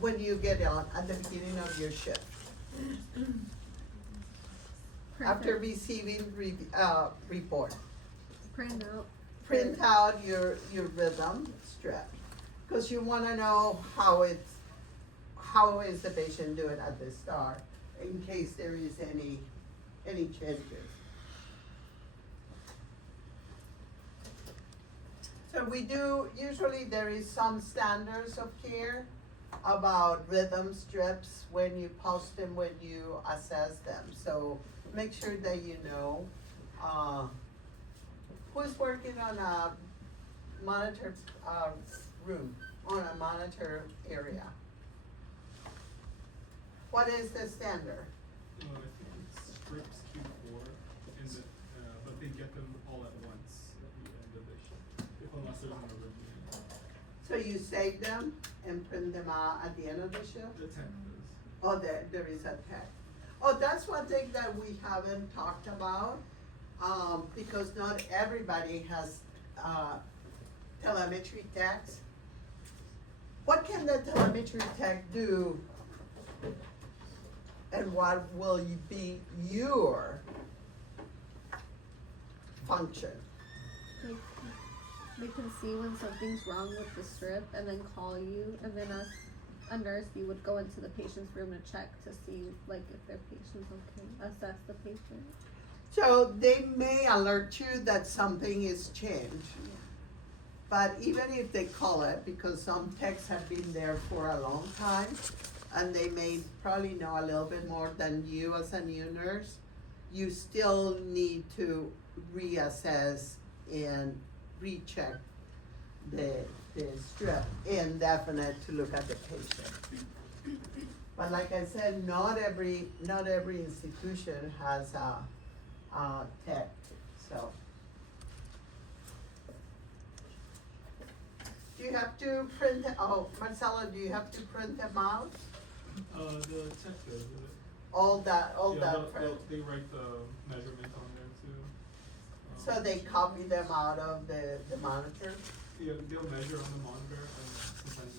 when you get on at the beginning of your shift. After receiving report. Print out. Print out your rhythm strip, because you wanna know how is the patient doing at the start, in case there is any changes. So usually there is some standards of care about rhythm strips when you post them, when you assess them. So make sure that you know, who's working on a monitor, room, on a monitor area. What is the standard? I think it's strips Q4, and but they get them all at once at the end of the shift, unless there's an emergency. So you save them and print them out at the end of the shift? The tech does. Oh, there is a tech. Oh, that's one thing that we haven't talked about, because not everybody has, telemetry techs. What can the telemetry tech do? And what will be your function? They can see when something's wrong with the strip and then call you, and then us, a nurse, you would go into the patient's room to check to see like if their patient's okay, assess the patient. So they may alert you that something is changed. But even if they call it, because some techs have been there for a long time, and they may probably know a little bit more than you as a new nurse, you still need to reassess and recheck the strip indefinite to look at the patient. But like I said, not every institution has a tech, so. Do you have to print, Marcelo, do you have to print them out? The tech does it. All that print? They write the measurement on there too. So they copy them out of the monitor? Yeah, they'll measure on the monitor, and sometimes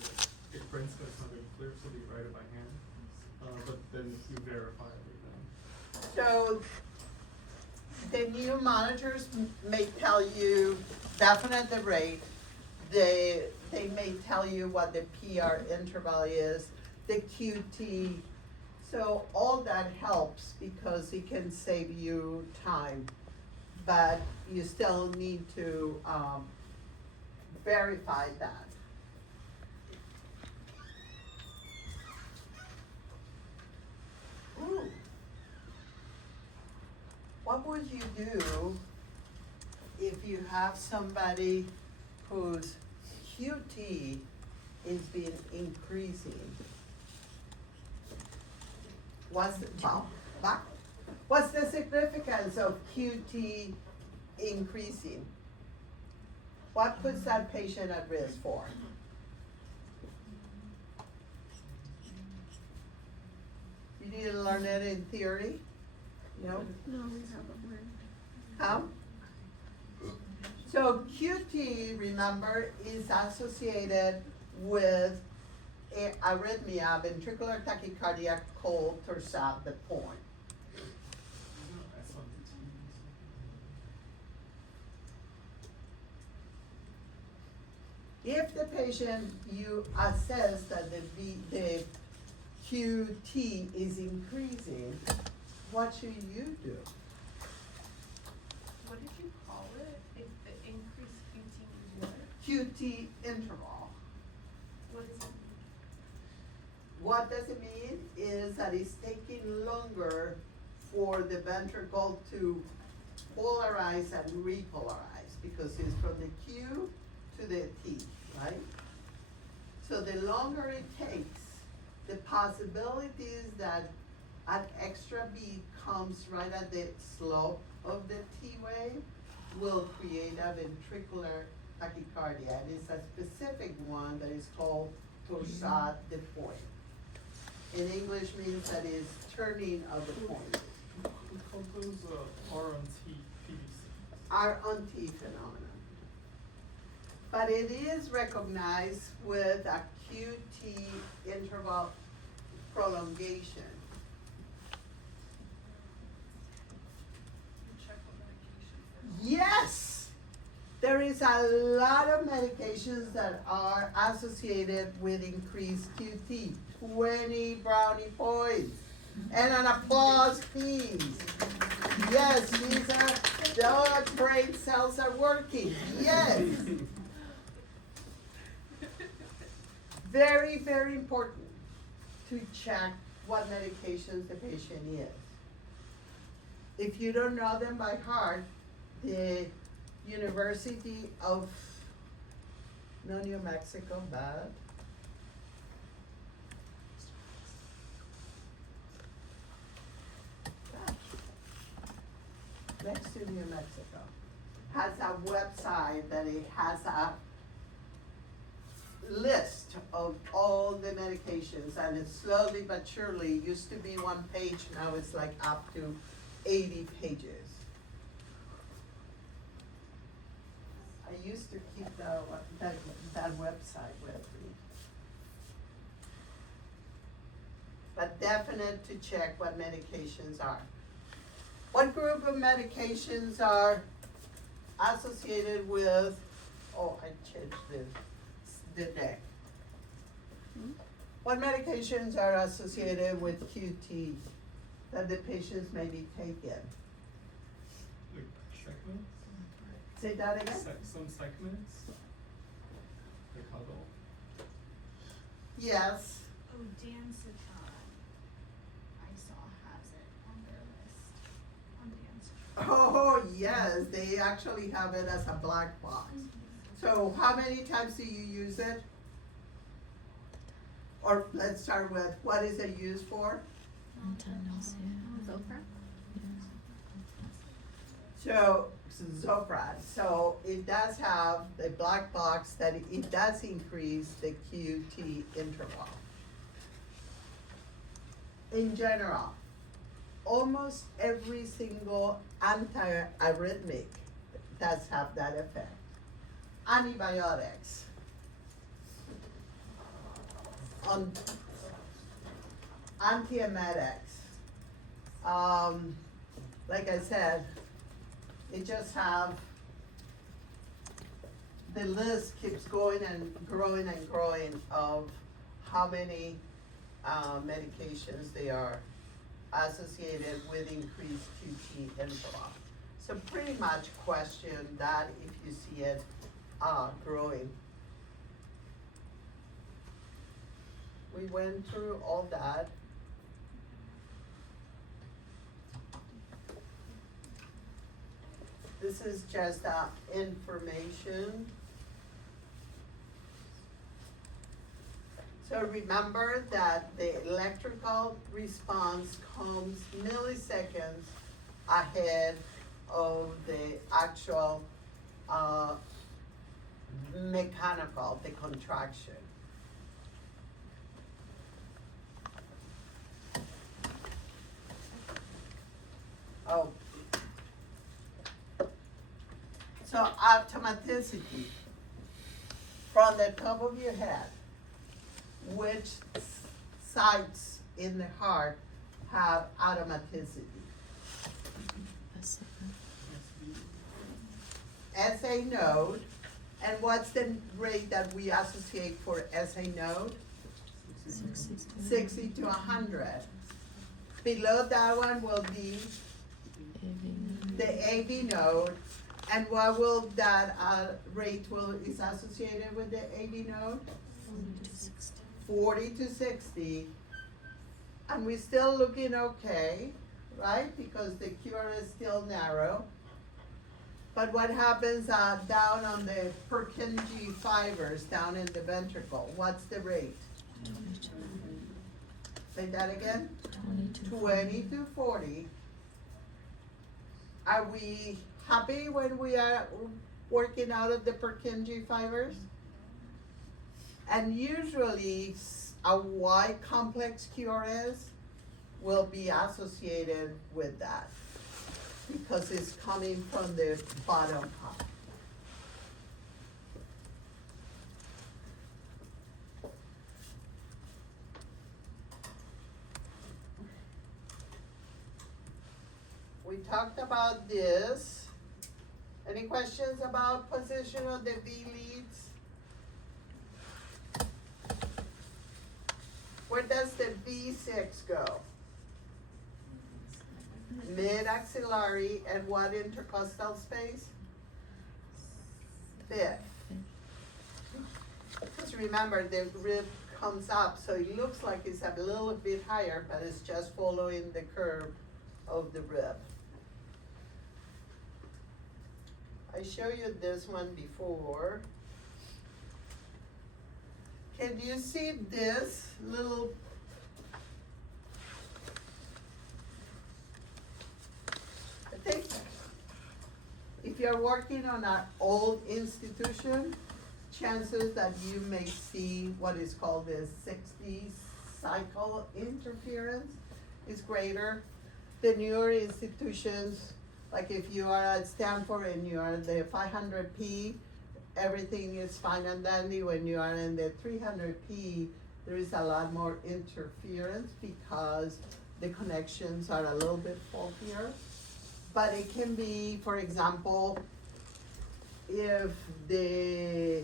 it prints, but it's not very clear, so they write it by hand. But then you verify everything. So the new monitors may tell you definite the rate, they may tell you what the PR interval is, the QT. So all that helps because it can save you time, but you still need to verify that. Ooh. What would you do if you have somebody whose QT is been increasing? What's the significance of QT increasing? What puts that patient at risk for? You didn't learn it in theory? No? No, we haven't learned. How? So QT, remember, is associated with arrhythmia, ventricular tachycardia, called Torsades de Pointes. If the patient, you assess that the QT is increasing, what should you do? What did you call it? If the increased QT is what? QT interval. What does it mean? What does it mean is that it's taking longer for the ventricle to polarize and repolarize, because it's from the Q to the T, right? So the longer it takes, the possibility is that an extra beat comes right at the slope of the T wave will create a ventricular tachycardia. And it's a specific one that is called Torsades de Pointes. In English means that is turning of the point. We call those R-on-T PVC. R-on-T phenomenon. But it is recognized with a QT interval prolongation. You check what medication first. Yes, there is a lot of medications that are associated with increased QT. 20 brownie points. And an applause, please. Yes, these are, the brain cells are working. Yes. Very, very important to check what medications the patient is. If you don't know them by heart, the University of New Mexico, bad. Next to New Mexico, has a website that it has a list of all the medications, and it's slowly but surely, it used to be 1 page, now it's like up to 80 pages. I used to keep that website with me. But definite to check what medications are. What group of medications are associated with, oh, I changed the deck. What medications are associated with QT that the patients may be taking? Like segments? Say that again? Some segments? Like huddle? Yes. Oh, Danceton. I saw has it on their list, on Danceton. Oh, yes, they actually have it as a black box. So how many times do you use it? Or let's start with, what is it used for? Zofran? So, Zofran, so it does have the black box that it does increase the QT interval. In general, almost every single antiarrhythmic does have that effect. Antibiotics. Antiemetics. Like I said, it just have, the list keeps going and growing and growing of how many medications they are associated with increased QT interval. So pretty much question that if you see it growing. We went through all that. This is just information. So remember that the electrical response comes milliseconds ahead of the actual mechanical, the contraction. Oh. So automaticity, from the top of your head, which sites in the heart have automaticity? SA node, and what's the rate that we associate for SA node? 60 to 100. Below that one will be the AV node, and what will that rate is associated with the AV node? 40 to 60. And we're still looking okay, right? Because the QR is still narrow. But what happens down on the Purkinje fibers, down in the ventricle? What's the rate? Say that again? 20 to 40. Are we happy when we are working out of the Purkinje fibers? And usually a Y complex QRS will be associated with that because it's coming from the bottom up. talked about this. Any questions about position of the V leads? Where does the V6 go? Mid-axillary and what intercostal space? Fifth. Just remember the rib comes up, so it looks like it's a little bit higher, but it's just following the curve of the rib. I showed you this one before. Can you see this little? I think if you're working on an old institution, chances that you may see what is called the 60 cycle interference is greater. The newer institutions, like if you are at Stanford and you are the 500p, everything is fine and dandy. When you are in the 300p, there is a lot more interference because the connections are a little bit faultier. But it can be, for example, if the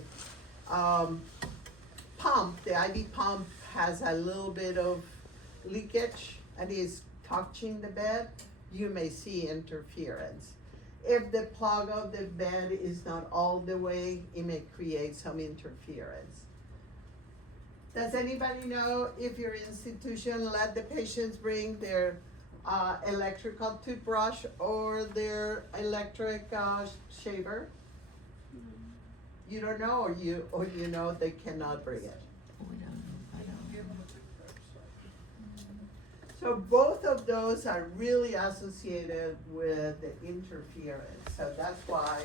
pump, the IV pump has a little bit of leakage and is touching the bed, you may see interference. If the plug of the bed is not all the way, it may create some interference. Does anybody know if your institution let the patients bring their electrical toothbrush or their electric shaver? You don't know, or you know they cannot bring it. We don't know, I don't. So both of those are really associated with the interference. So that's why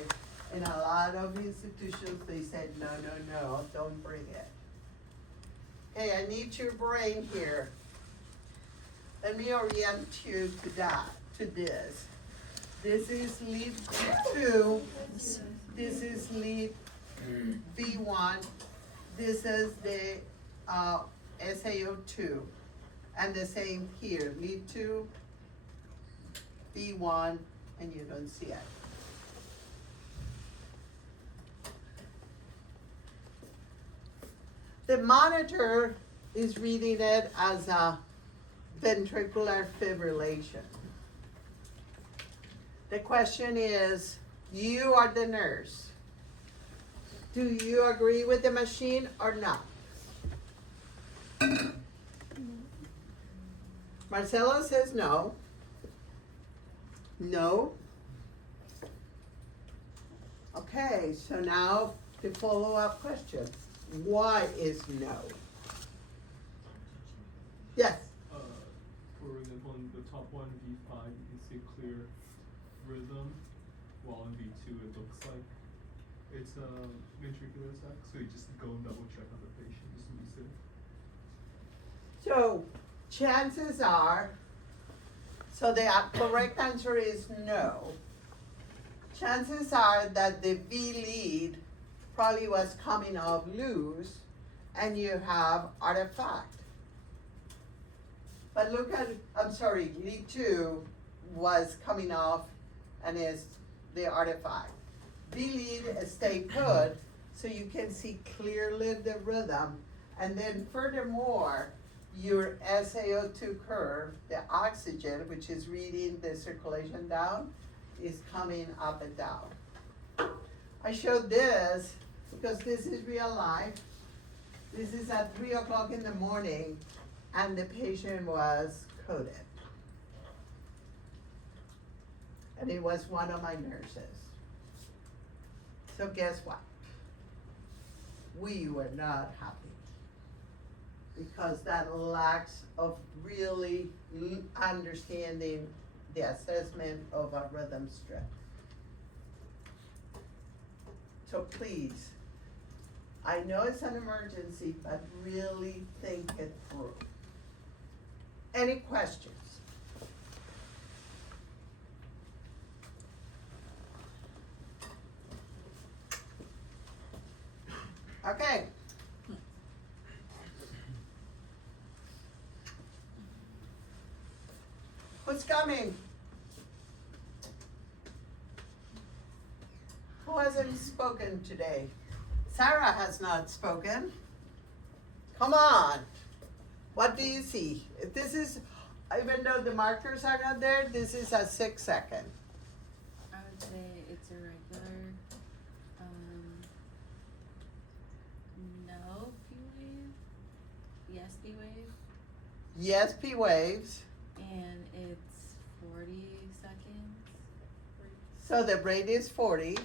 in a lot of institutions, they said, no, don't bring it. Hey, I need your brain here. Let me orient you to that, to this. This is lead 2. This is lead V1. This is the SAO2. And the same here, lead 2, V1, and you don't see it. The monitor is reading it as a ventricular fibrillation. The question is, you are the nurse. Do you agree with the machine or not? Marcelo says no. No. Okay, so now the follow-up question. Why is no? Yes? For example, in the top one, V5, you can see a clear rhythm, while in V2, it looks like it's a ventricular sac, so you just go and double check on the patient just to be safe. So, chances are, so the correct answer is no. Chances are that the V lead probably was coming off loose and you have artifact. But look at, I'm sorry, lead 2 was coming off and is the artifact. V lead stayed put, so you can see clearly the rhythm. And then furthermore, your SaO2 curve, the oxygen, which is reading the circulation down, is coming up and down. I showed this because this is real life. This is at 3 o'clock in the morning and the patient was coded. And it was one of my nurses. So guess what? We were not happy because that lacks of really understanding the assessment of a rhythm strip. So please, I know it's an emergency, but really think it through. Any questions? Okay. Who's coming? hasn't spoken today? Sarah has not spoken. Come on. What do you see? If this is, even though the markers are not there, this is a 6 second. I would say it's irregular. No P wave. Yes P wave. Yes, P waves. And it's 40 seconds. So the rate is 40.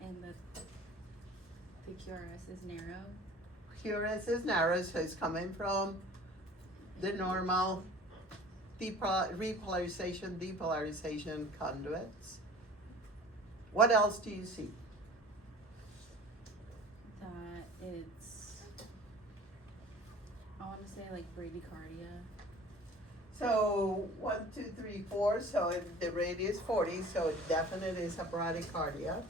And the QRS is narrow. QRS is narrow, so it's coming from the normal repolarization, depolarization conduits. What else do you see? That it's, I want to say like bradycardia. So 1, 2, 3, 4. So if the rate is 40, so it definitely is a bradycardia.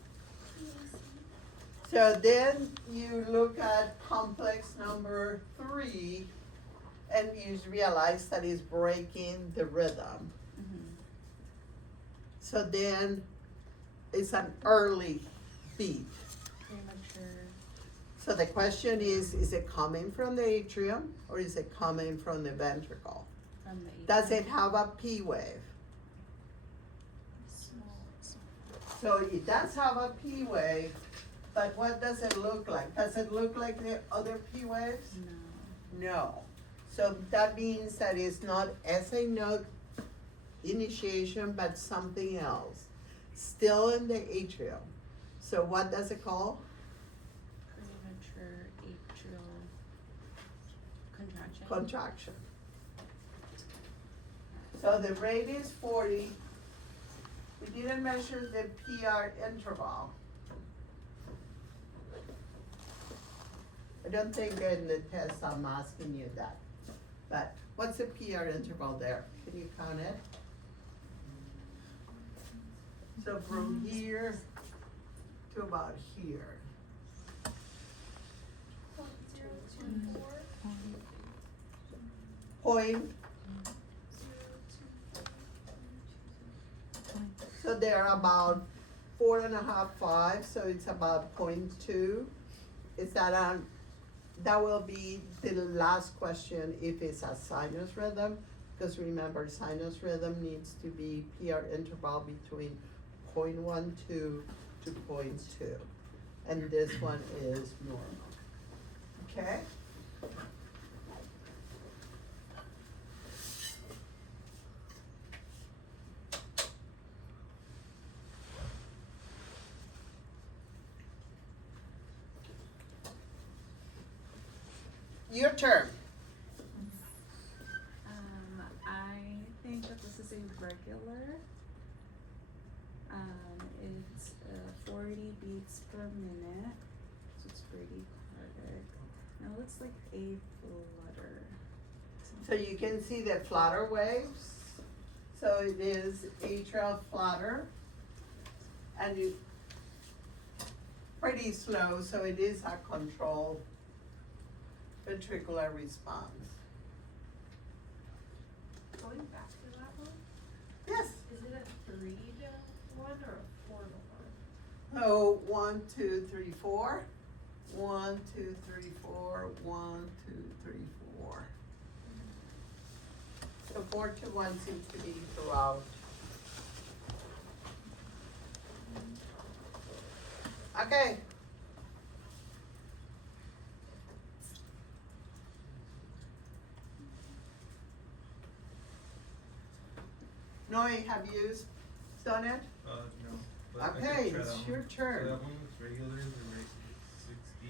So then you look at complex number 3, and you realize that it's breaking the rhythm. Mm-hmm. So then it's an early beat. Premature. So the question is it coming from the atrium or is it coming from the ventricle? From the Does it have a P wave? So it does have a P wave, but what does it look like? Does it look like the other P waves? No. No. So that means that it's not SA node initiation, but something else. Still in the atrium. So what does it call? Premature atrial contraction. Contraction. So the rate is 40. We didn't measure the PR interval. I don't think in the test I'm asking you that. But what's the PR interval there? Can you count it? So from here to about here. 0.024. Point. So they're about 4.5, 5, so it's about 0.2. Is that on, that will be the last question if it's a sinus rhythm, because remember sinus rhythm needs to be PR interval between 0.12 to 0.2. And this one is normal. Okay? Your turn. I think that this is a regular. It's 40 beats per minute, so it's pretty cardiac. Now it looks like a flutter. So you can see the flutter waves. So it is atrial flutter. And you, pretty slow, so it is a controlled ventricular response. Going back to that one, Yes. is it a 3 to 1 or a 4 to 1? So 1, 2, 3, 4. 1, 2, 3, 4. 1, 2, 3, 4. So 4 to 1 seems to be throughout. Okay. Noe, have you done it? No. But I could Okay, try it's that your one. turn. So that one was regular, the rate is 60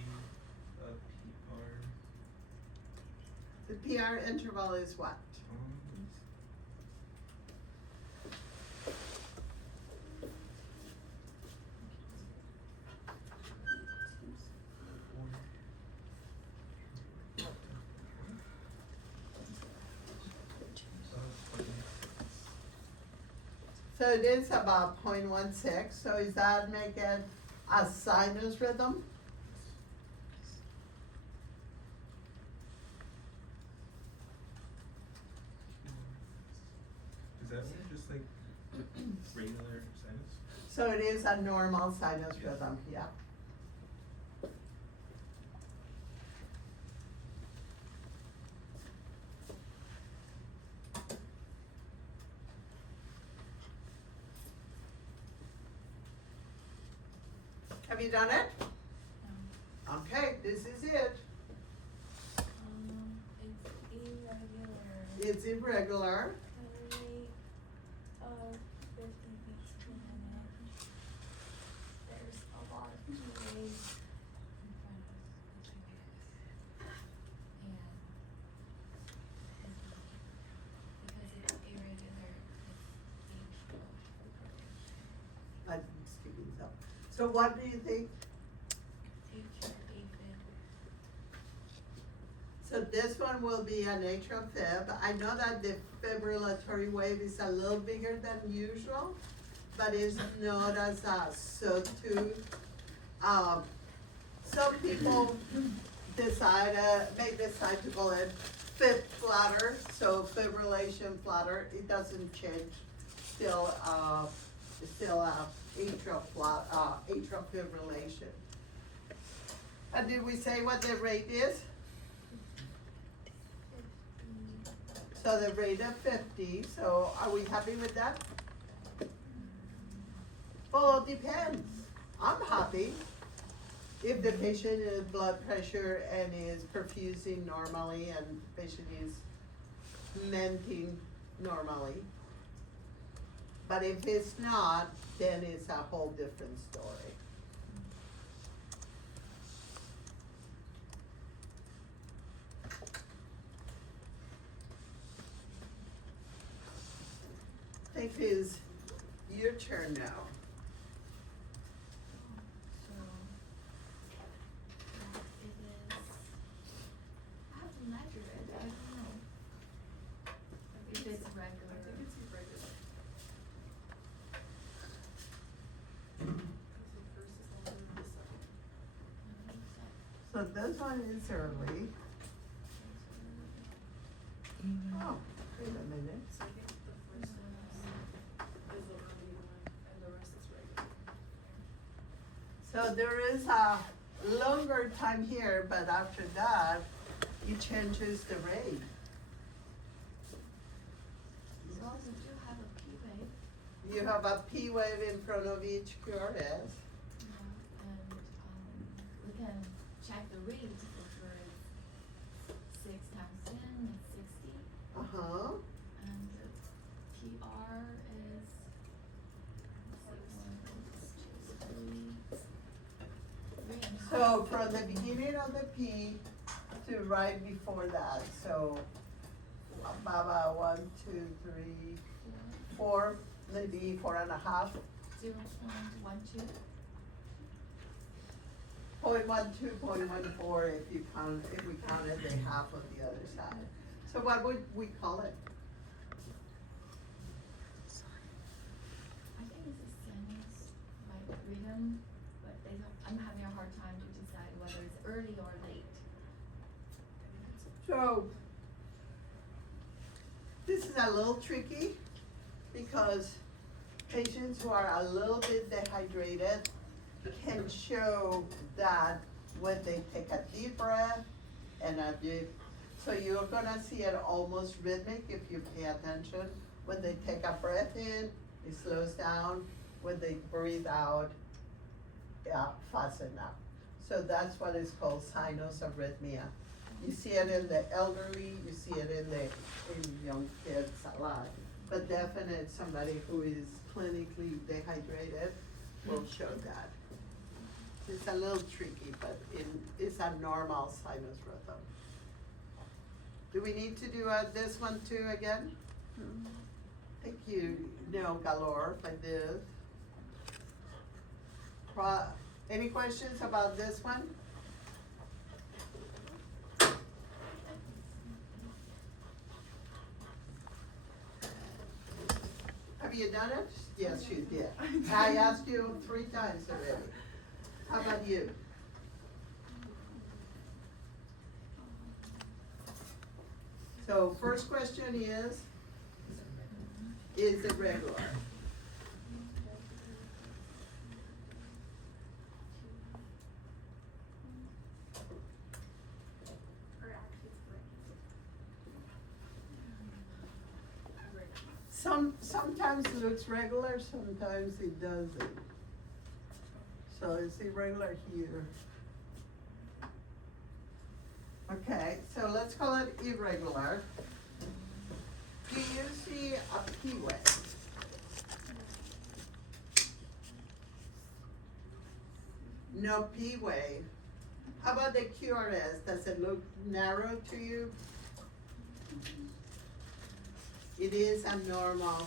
PR. The PR interval is what? So it is about 0.16, so is that make it a sinus rhythm? So it is a normal sinus rhythm, yeah. Have you done it? Okay, this is it. It's irregular. It's irregular. At a rate of 50 beats per minute. There's a lot of PAs in front of the and because it's irregular, it's atrial fibrillation. I'm skipping some. So what do you think? Atrial AFib. So this one will be an atrial fib. I know that the fibrillatory wave is a little bigger than usual, but it's not as sawtooth. Some people may decide to call it fib flutter, so fibrillation flutter. It doesn't change. Still atrial fibrillation. And did we say what the rate is? 50. So the rate of 50, so are we happy with that? Well, it depends. I'm happy. If the patient has blood pressure and is perfusing normally and patient is menting normally. But if it's not, then it's a whole different story. I think it's your turn now. So, it is, I have to measure it, I don't know. If it's regular. I think it's irregular. So this one is early. Oh, wait a minute. So I think the first one is the early one, and the rest is regular. So there is a longer time here, but after that, it changes the rate. So I also do have a P wave, You have a P wave in front of each QRS. and, we can check the rate for 6 times 10 is 60, Uh-huh. and the PR is, So from the beginning of the P to right before that, so Baba, 1, 2, 3, 4, maybe 4.5. 0.12. 0.12, 0.14 if we counted the half of the other side. So what would we call it? I think it's a sinus, like rhythm, but I'm having a hard time to decide whether it's early or late. So, this is a little tricky because patients who are a little bit dehydrated can show that when they take a deep breath and a deep, so you're gonna see it almost rhythmic if you pay attention. When they take a breath in, it slows down. When they breathe out, fasten up. So that's what is called sinus arrhythmia. You see it in the elderly, you see it in young kids a lot, but definitely somebody who is clinically dehydrated will show that. It's a little tricky, but it's a normal sinus rhythm. Do we need to do this one too again? I think you know galore like this. Any questions about this one? Have you done it? Yes, you did. I asked you 3 times already. How about you? So first question is it regular? Sometimes it looks regular, sometimes it doesn't. So it's irregular here. Okay, so let's call it irregular. Do you see a P wave? No P wave. How about the QRS? Does it look narrow to you? It is abnormal.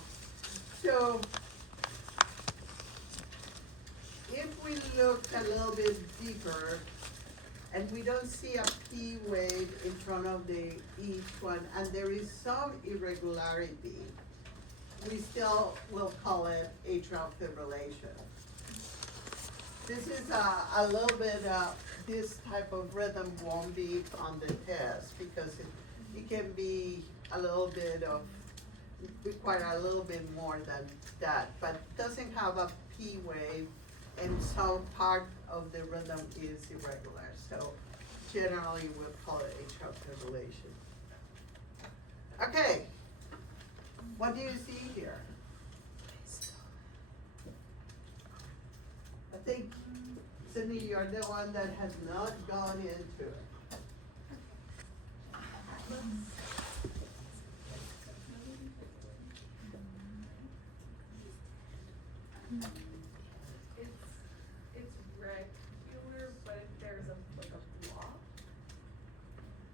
So if we look a little bit deeper and we don't see a P wave in front of each one, and there is some irregularity, we still will call it atrial fibrillation. This is a little bit, this type of rhythm won't be on the test because it can be a little bit of, require a little bit more than that, but doesn't have a P wave, and some part of the rhythm is irregular. So generally we'll call it atrial fibrillation. Okay, what do you see here? I think, Sydney, you're the one that has not gone into it. It's regular, but there's like a block.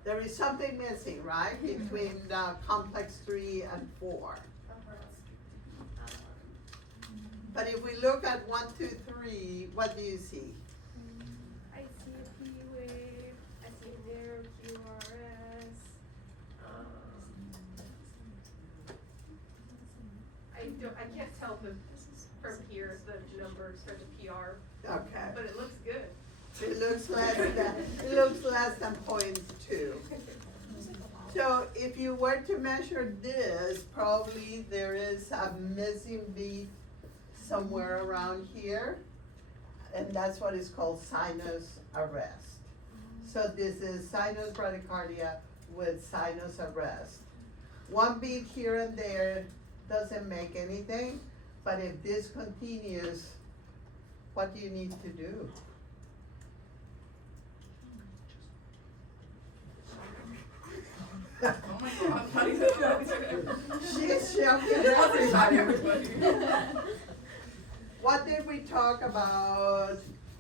There is something missing, right, between complex 3 and 4. But if we look at 1, 2, 3, what do you see? I see a P wave, I see a narrow QRS. I can't tell from here the numbers for the PR, Okay. but it looks good. It looks less than 0.2. So if you were to measure this, probably there is a missing beat somewhere around here, and that's what is called sinus arrest. So this is sinus bradycardia with sinus arrest. One beat here and there doesn't make anything, but if this continues, what do you need to do? Oh my God, how do you know? She's shouting everybody. What did we talk about?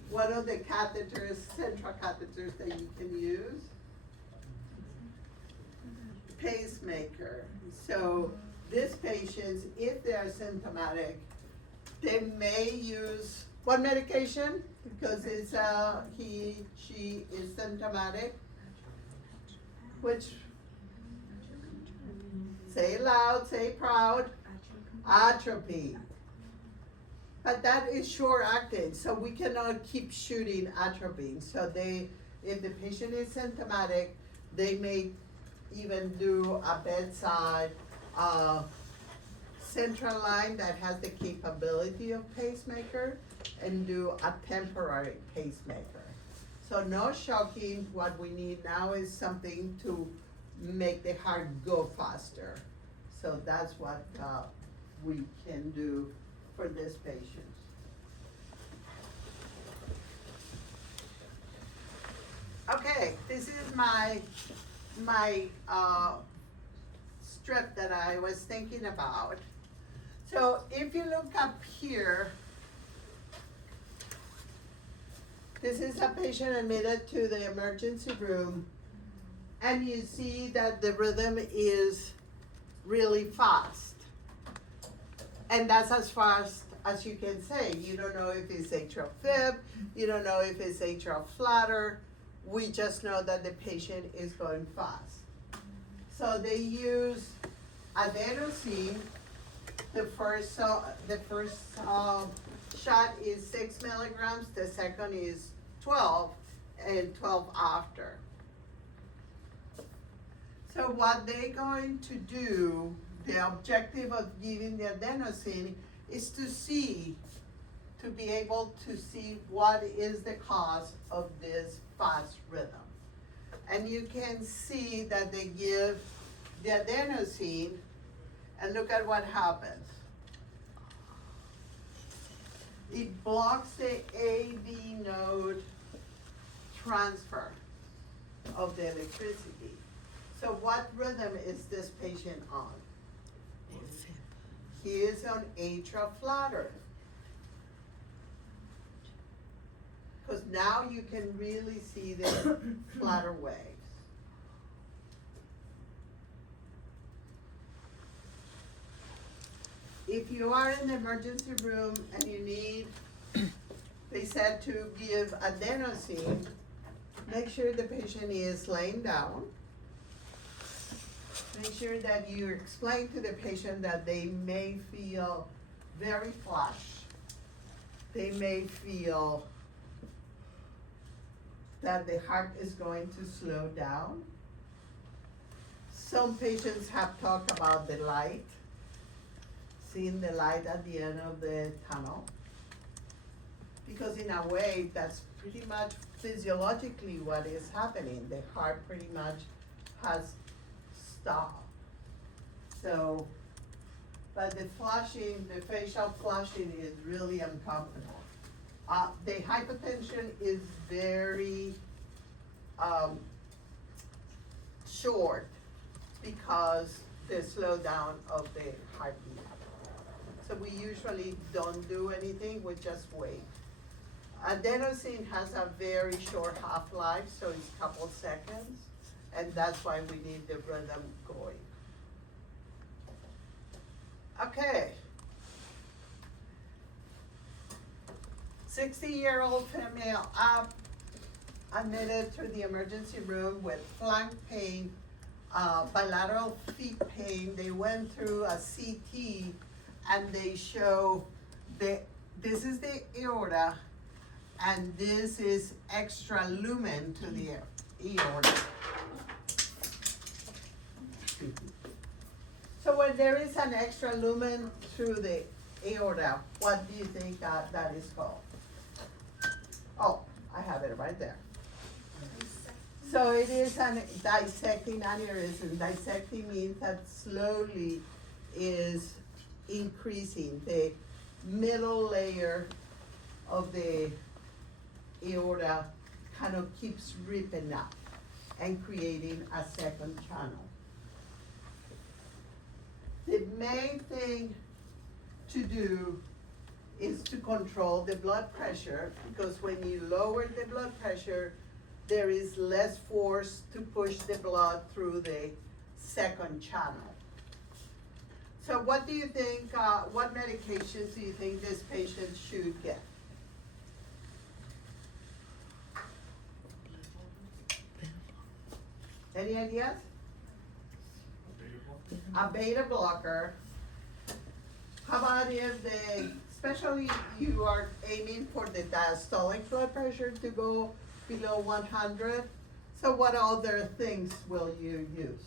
What are the catheters, central catheters that you can use? Pacemaker. So these patients, if they are symptomatic, they may use what medication? Because it's she is symptomatic. Which, say it loud, say it proud, atropine. But that is short acting, so we cannot keep shooting atropine. So if the patient is symptomatic, they may even do a bedside central line that has the capability of pacemaker and do a temporary pacemaker. So no shocking, what we need now is something to make the heart go faster. So that's what we can do for this patient. Okay, this is my strip that I was thinking about. So if you look up here, this is a patient admitted to the emergency room, and you see that the rhythm is really fast. And that's as fast as you can say. You don't know if it's atrial fib, you don't know if it's atrial flutter. We just know that the patient is going fast. So they use adenosine. The first shot is 6 milligrams, the second is 12, and 12 after. So what they're going to do, the objective of giving the adenosine is to be able to see what is the cause of this fast rhythm. And you can see that they give the adenosine, And look at what happens. It blocks the AV node transfer of the electricity. So what rhythm is this patient on? He is on atrial flutter. Because now you can really see the flutter waves. If you are in the emergency room and you need, they said to give adenosine, make sure the patient is laying down. Make sure that you explain to the patient that they may feel very flush. They may feel that the heart is going to slow down. Some patients have talked about the light, seeing the light at the end of the tunnel. Because in a way, that's pretty much physiologically what is happening. The heart pretty much has stopped. So, but the flushing, the facial flushing is really uncomfortable. The hypotension is very short because the slowdown of the heartbeat. So we usually don't do anything, we just wait. Adenosine has a very short half-life, so it's a couple seconds, and that's why we need the rhythm going. Okay. 60-year-old female admitted to the emergency room with flank pain, bilateral feet pain. They went through a CT and they show this is the aorta and this is extra lumen to the aorta. So when there is an extra lumen through the aorta, what do you think that is called? Oh, I have it right there. So it is a dissecting aneurysm. Dissecting means that slowly is increasing. The middle layer of the aorta kind of keeps ripping up and creating a second channel. The main thing to do is to control the blood pressure, because when you lower the blood pressure, there is less force to push the blood through the second channel. So what do you think, what medications do you think this patient should get? Any ideas? A beta blocker. How about if especially you are aiming for the diastolic blood pressure to go below 100? So what other things will you use?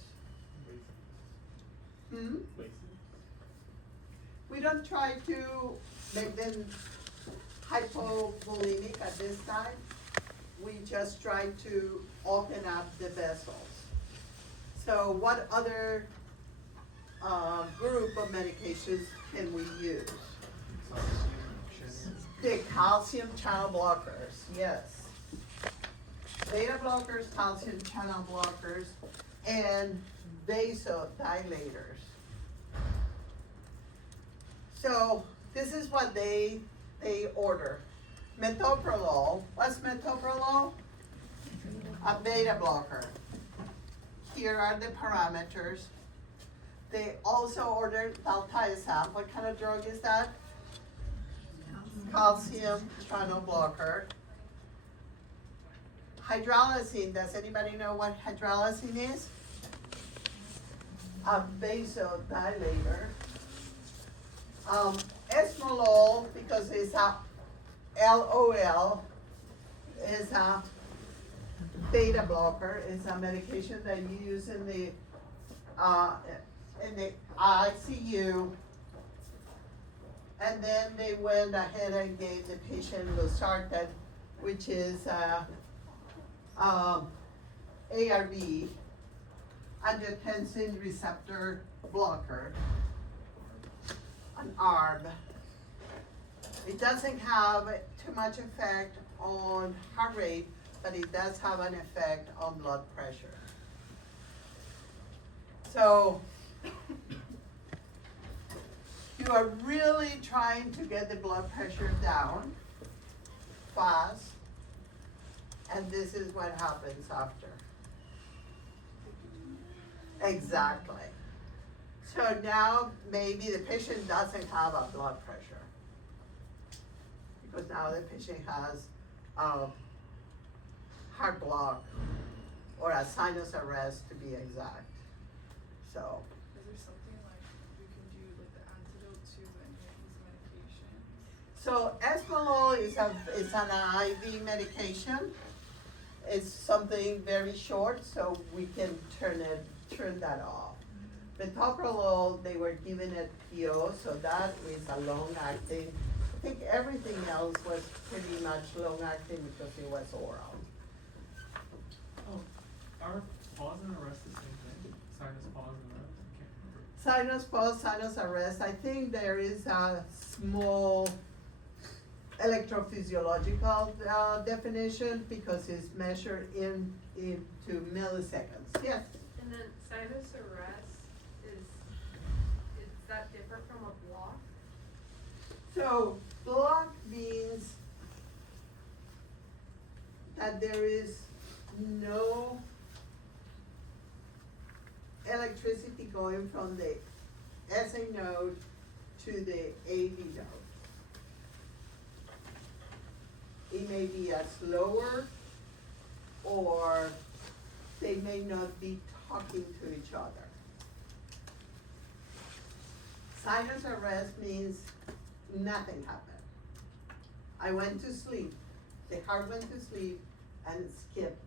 We don't try to make them hypovolemic at this time. We just try to open up the vessels. So what other group of medications can we use? The calcium channel blockers, yes. Beta blockers, calcium channel blockers, and vasodilators. So this is what they order. Metoprolol. What's metoprolol? A beta blocker. Here are the parameters. They also ordered valtiazap. What kind of drug is that? Calcium channel blocker. Hydralazine. Does anybody know what hydralazine is? A vasodilator. Esmolol, because it's a LOL, is a beta blocker. It's a medication that you use in the ICU. And then they went ahead and gave the patient losartan, which is ARB, angiotensin receptor blocker. an ARB. It doesn't have too much effect on heart rate, but it does have an effect on blood pressure. So, you are really trying to get the blood pressure down fast, and this is what happens after. Exactly. So now maybe the patient doesn't have a blood pressure, because now the patient has heart block or a sinus arrest, to be exact. So. Is there something like we can do, like the antidote to any of these medications? So Esmolol is an IV medication. It's something very short, so we can turn that off. Metoprolol, they were given at PO, so that is a long acting. I think everything else was pretty much long acting because it was oral. Oh, are pause and arrest the same thing? Sinus pause and arrest? I can't remember. Sinus pause, sinus arrest, I think there is a small electrophysiological definition because it's measured into milliseconds. Yes? And then sinus arrest is that different from a block? So block means that there is no electricity going from the SA node to the AV node. It may be a slower, or they may not be talking to each other. Sinus arrest means nothing happened. I went to sleep, the heart went to sleep and skipped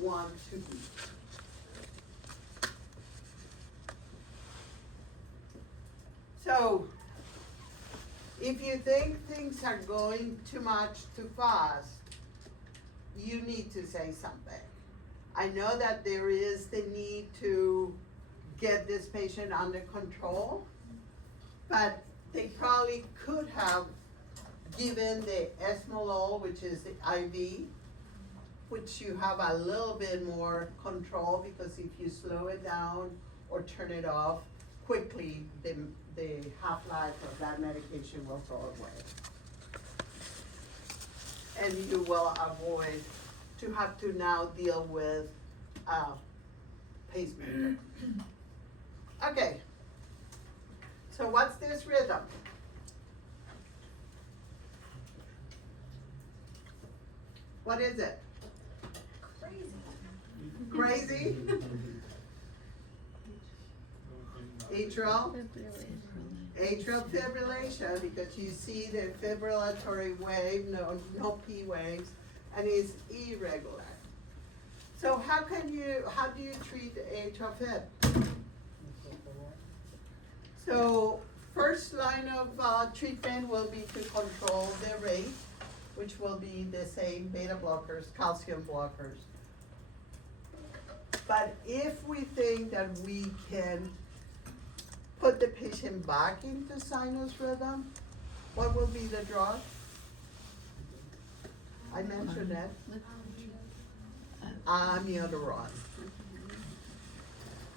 1, 2 beats. So, if you think things are going too much too fast, you need to say something. I know that there is the need to get this patient under control, but they probably could have given the Esmolol, which is the IV, which you have a little bit more control, because if you slow it down or turn it off quickly, the half-life of that medication will go away. And you will avoid to have to now deal with pacemaker. Okay, so what's this rhythm? What is it? Crazy? Atrial? Atrial fibrillation, because you see the fibrillatory wave, no P waves, and it's irregular. So how do you treat atrial fib? So first line of treatment will be to control the rate, which will be the same beta blockers, calcium blockers. But if we think that we can put the patient back into sinus rhythm, what will be the drug? I mentioned it. Amiodarone.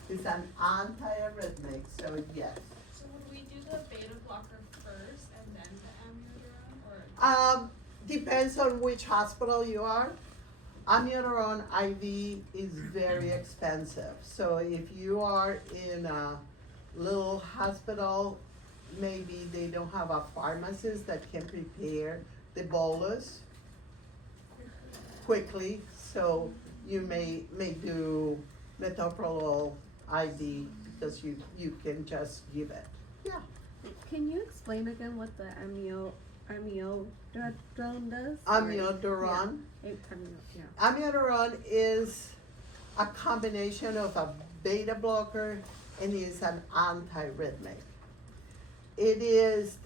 It's an antiarrhythmic, so yes. So would we do the beta blocker first and then the amiodarone, or? Depends on which hospital you are. Amiodarone IV is very expensive. So if you are in a little hospital, maybe they don't have a pharmacist that can prepare the bolus quickly. So you may do metoprolol IV because you can just give it. Yeah. Can you explain again what the amiodarone does? Amiodarone. Yeah. Amiodarone is a combination of a beta blocker and is an antiarrhythmic. It is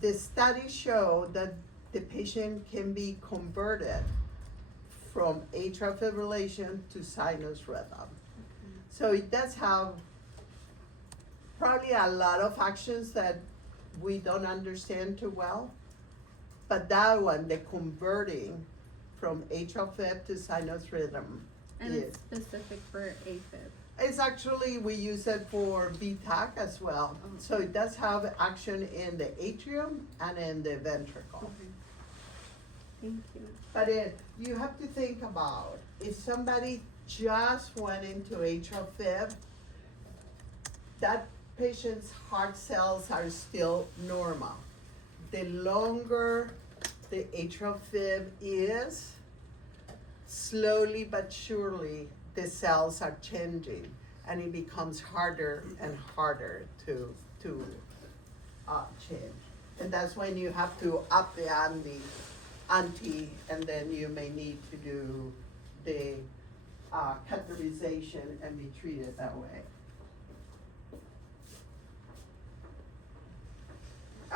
the studies show that the patient can be converted from atrial fibrillation to sinus rhythm. So it does have probably a lot of actions that we don't understand too well. But that one, the converting from atrial fib to sinus rhythm, And is, it's specific for AFib. it's actually, we use it for VTAC as well. Oh. So it does have action in the atrium and in the ventricle. Okay. Thank you. But you have to think about, if somebody just went into atrial fib, that patient's heart cells are still normal. The longer the atrial fib is, slowly but surely, the cells are changing, and it becomes harder and harder to change. And that's when you have to up the ante, and then you may need to do the catheterization and be treated that way.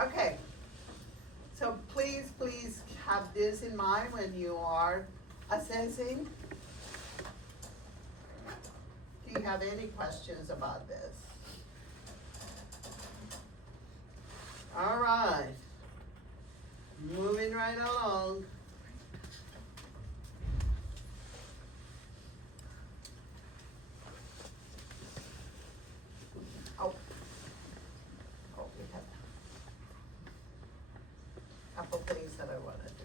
Okay, so please have this in mind when you are assessing. Do you have any questions about this? All right, moving right along. We have a couple things that I wanna do.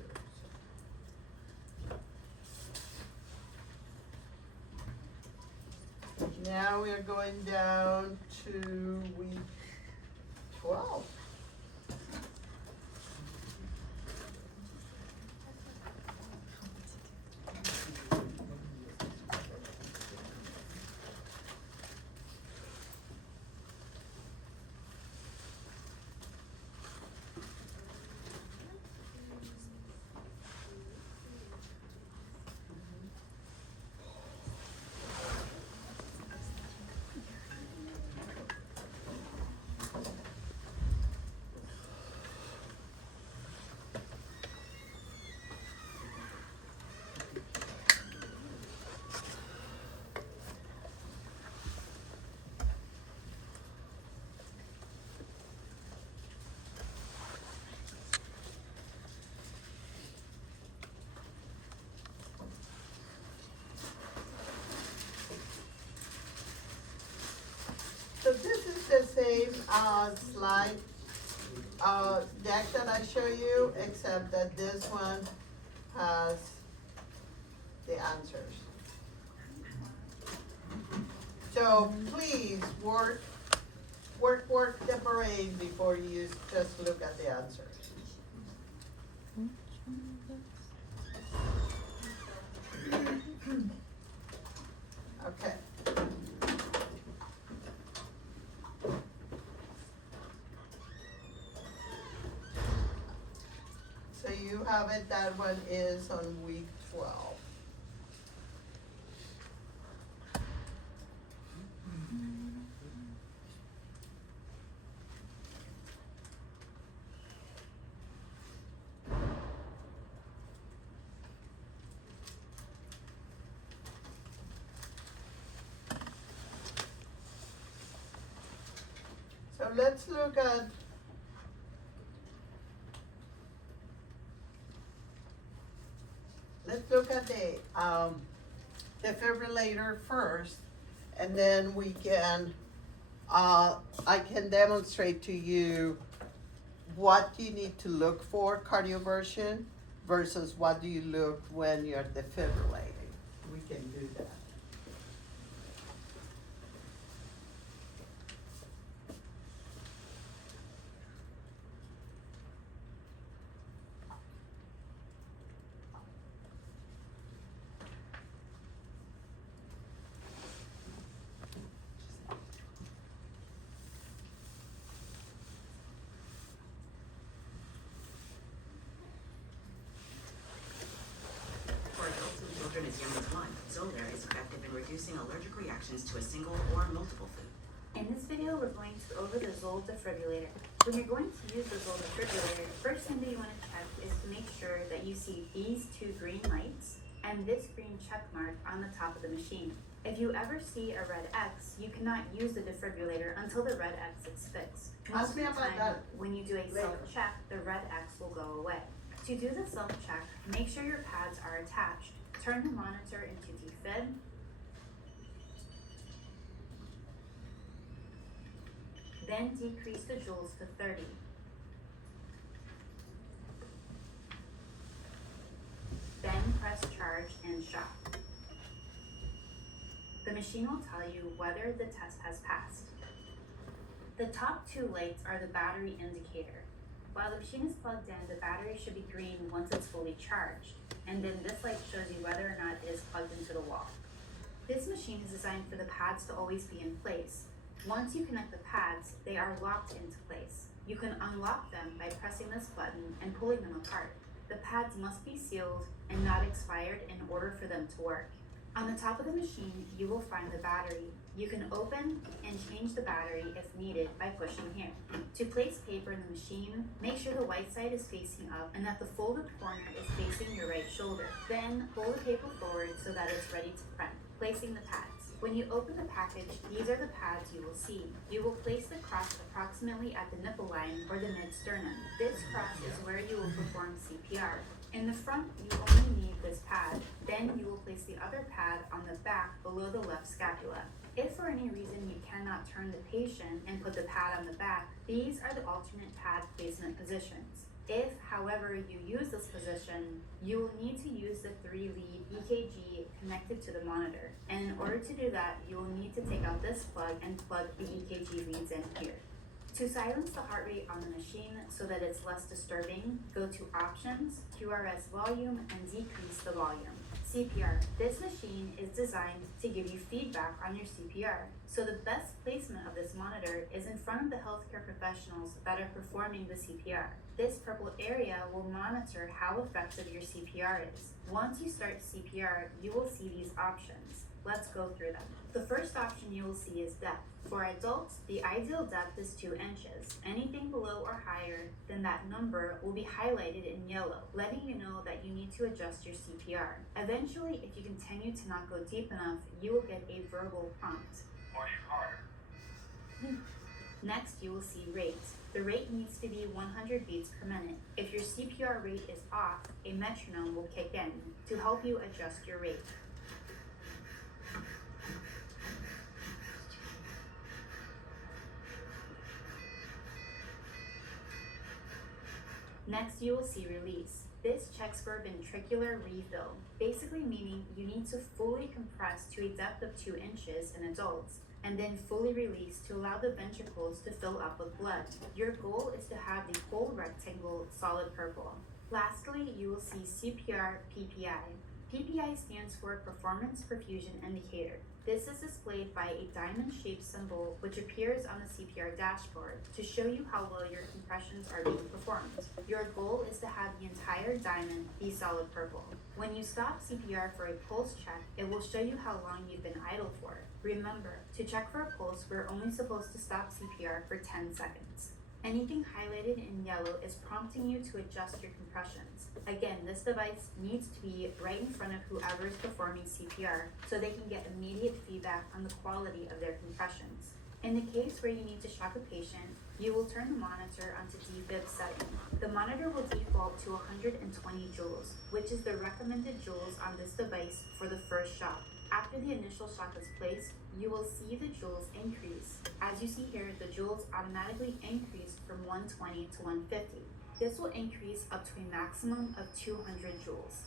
Now we are going down to week 12. So this is the same slide deck that I show you, except that this one has the answers. So please work the brain before you just look at the answers. Okay. So you have it, that one is on week 12. So let's look at the defibrillator first, and then we can, I can demonstrate to you what you need to look for cardioversion versus what do you look when you're defibrillating. We can do that. For adults and children as young as 1, Xolair is effective in reducing allergic reactions to a single or multiple food. In this video, we're going to go over the Zoll defibrillator. When you're going to use the Zoll defibrillator, the first thing that you want to check is to make sure that you see these two green lights and this green check mark on the top of the machine. If you ever see a red X, you cannot use the defibrillator until the red X is fixed. Most Ask of me the about time, that when you do a later. self-check, the red X will go away. To do the self-check, make sure your pads are attached. Turn the monitor into defib. Then decrease the joules to 30. Then press charge and shock. The machine will tell you whether the test has passed. The top two lights are the battery indicator. While the machine is plugged in, the battery should be green once it's fully charged, and then this light shows you whether or not it is plugged into the wall. This machine is designed for the pads to always be in place. Once you connect the pads, they are locked into place. You can unlock them by pressing this button and pulling them apart. The pads must be sealed and not expired in order for them to work. On the top of the machine, you will find the battery. You can open and change the battery if needed by pushing here. To place paper in the machine, make sure the white side is facing up and that the folded corner is facing your right shoulder. Then pull the paper forward so that it's ready to print. Placing the pads. When you open the package, these are the pads you will see. You will place the cross approximately at the nipple line or the mid-sternum. This cross is where you will perform CPR. In the front, you only need this pad. Then you will place the other pad on the back below the left scapula. If for any reason you cannot turn the patient and put the pad on the back, these are the alternate pad placement positions. If, however, you use this position, you will need to use the 3-lead EKG connected to the monitor. And in order to do that, you will need to take out this plug and plug the EKG leads in here. To silence the heart rate on the machine so that it's less disturbing, go to Options, QRS Volume, and decrease the volume. CPR. This machine is designed to give you feedback on your CPR. So the best placement of this monitor is in front of the healthcare professionals that are performing the CPR. This purple area will monitor how effective your CPR is. Once you start CPR, you will see these options. Let's go through them. The first option you will see is depth. For adults, the ideal depth is 2 inches. Anything below or higher than that number will be highlighted in yellow, letting you know that you need to adjust your CPR. Eventually, if you continue to not go deep enough, you will get a verbal prompt. Next, you will see rate. The rate needs to be 100 beats per minute. If your CPR rate is off, a metronome will kick in to help you adjust your rate. Next, you will see release. This checks for ventricular refill, basically meaning you need to fully compress to a depth of 2 inches in adults, and then fully release to allow the ventricles to fill up with blood. Your goal is to have the whole rectangle solid purple. Lastly, you will see CPR PPI. PPI stands for Performance Perfusion Indicator. This is displayed by a diamond-shaped symbol which appears on the CPR dashboard to show you how well your compressions are being performed. Your goal is to have the entire diamond be solid purple. When you stop CPR for a pulse check, it will show you how long you've been idle for. Remember, to check for a pulse, we're only supposed to stop CPR for 10 seconds. Anything highlighted in yellow is prompting you to adjust your compressions. Again, this device needs to be right in front of whoever is performing CPR so they can get immediate feedback on the quality of their compressions. In the case where you need to shock a patient, you will turn the monitor onto defib setting. The monitor will default to 120 joules, which is the recommended joules on this device for the first shock. After the initial shock is placed, you will see the joules increase. As you see here, the joules automatically increase from 120 to 150. This will increase up to a maximum of 200 joules.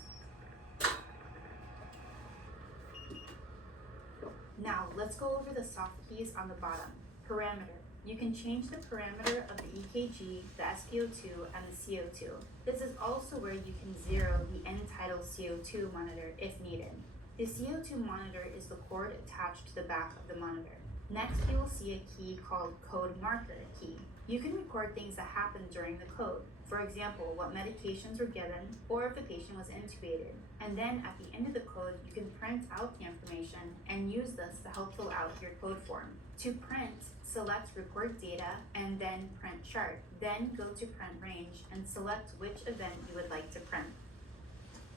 Now, let's go over the soft keys on the bottom. Parameter. You can change the parameter of the EKG, the SpO2, and the CO2. This is also where you can zero the end tidal CO2 monitor if needed. The CO2 monitor is the cord attached to the back of the monitor. Next, you will see a key called code marker key. You can record things that happened during the code. For example, what medications were given, or if the patient was intubated. And then at the end of the code, you can print out the information and use this to help fill out your code form. To print, select record data and then print chart. Then go to print range and select which event you would like to print.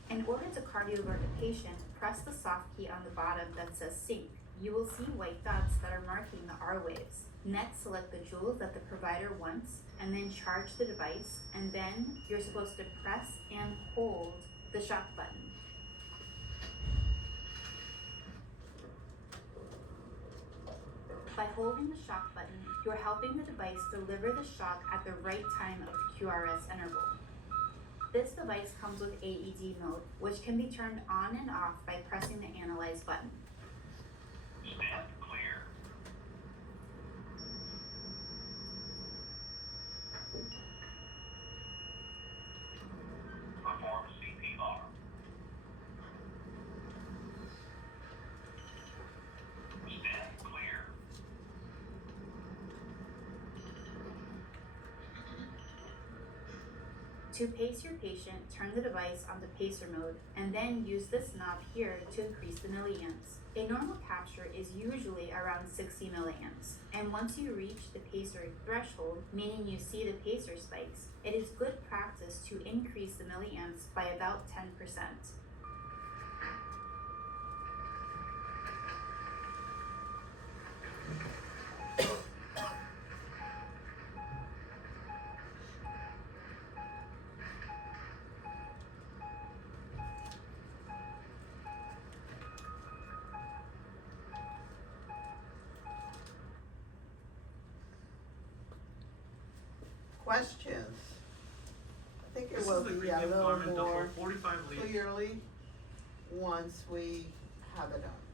In In order to cardio alert the patient, press the soft key on the bottom that says sync. You will see white dots that are marking the R waves. Next, select the joules that the provider wants, and then charge the device, and then you're supposed to press and hold the shock button. By holding the shock button, you're helping the device deliver the shock at the right time of the QRS interval. This device comes with AED mode, which can be turned on and off by pressing the Analyze button. Stand clear. Perform CPR. Stand clear. To pace your patient, turn the device onto pacer mode, and then use this knob here to increase the milliamps. A normal capture is usually around 60 milliamps, and once you reach the pacer threshold, meaning you see the pacer spikes, it is good practice to increase the milliamps by about 10%. Questions? I think it This will is the be a premium little garment, the more 45 leaf. clearly once we have it on.